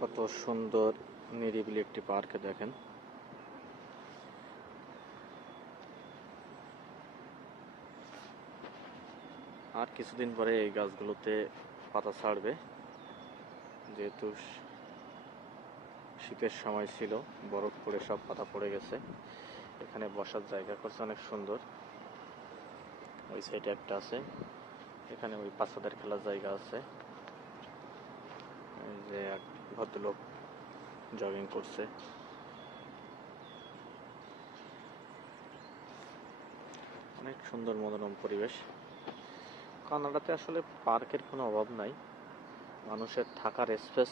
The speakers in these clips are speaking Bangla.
কত সুন্দর নিরিবিলি একটি পার্কে দেখেন। আর কিছুদিন পরে এই গাছগুলোতে পাতা ছাড়বে। যেহেতু শীতের সময় ছিল, বরফ পড়ে সব পাতা পড়ে গেছে। এখানে বসার জায়গা করছে অনেক সুন্দর। ওই সাইডে একটা আছে। এখানে ওই বাচ্চাদের খেলার জায়গা আছে। যে এক ভদ্রলোক জগিং করছে। অনেক সুন্দর মনোরম পরিবেশ। কানাডাতে আসলে পার্কের কোনো অভাব নাই। মানুষের থাকার স্পেস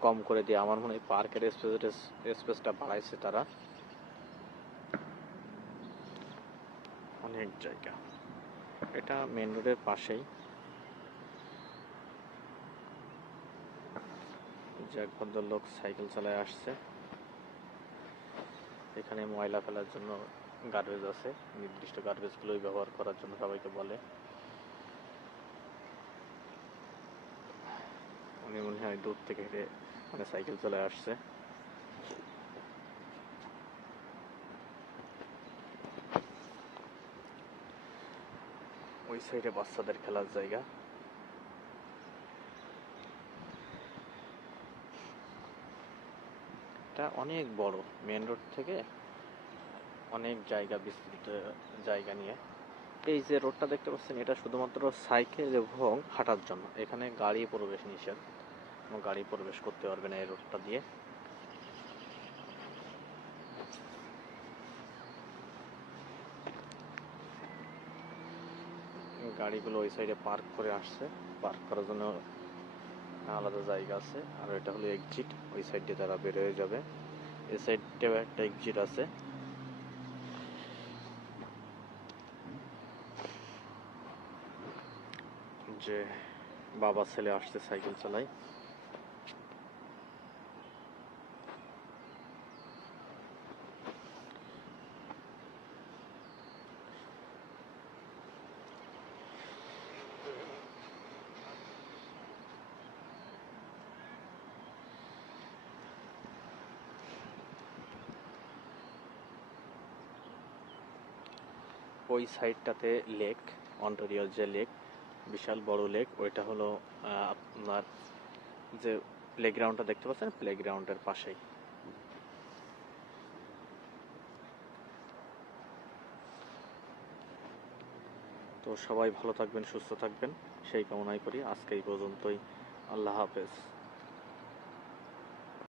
কম করে দিয়ে আমার মনে হয় পার্কের স্পেস স্পেসটা বাড়াইছে তারা। অনেক জায়গা। এটা মেন রোডের পাশেই। যে এক ভদ্রলোক সাইকেল চালায় আসছে। এখানে ময়লা ফেলার জন্য গার্বেজ আছে। নির্দিষ্ট গার্বেজগুলোই ব্যবহার করার জন্য সবাইকে বলে। উনি মনে হয় দূর থেকে হেঁটে মানে সাইকেল চলে আসছে। ওই সাইডে বাচ্চাদের খেলার জায়গা। এটা অনেক বড় মেন রোড থেকে অনেক জায়গা বিস্তৃত জায়গা নিয়ে। এই যে রোডটা দেখতে পাচ্ছেন, এটা শুধুমাত্র সাইকেল এবং হাঁটার জন্য। এখানে গাড়ি প্রবেশ নিষেধ। গাড়ি প্রবেশ করতে পারবে না এই রোডটা দিয়ে। গাড়িগুলো ওই সাইডে পার্ক করে আসছে। পার্ক করার জন্য আলাদা জায়গা আছে, আর এটা হলো এক্সিট ওই সাইড দিয়ে তারা বের হয়ে যাবে। এই সাইডটাও একটা এক্সিট আছে। যে বাবা ছেলে আসছে সাইকেল চালায়। ওই সাইডটাতে লেক, অন্টারিওর যে লেক, বিশাল বড় লেক, ওইটা হলো আপনার যে প্লেগ্রাউন্ডটা দেখতে পাচ্ছেন প্লেগ্রাউন্ডের পাশেই। তো সবাই ভালো থাকবেন, সুস্থ থাকবেন, সেই কামনাই করি। আজকে এই পর্যন্তই। আল্লাহ হাফেজ।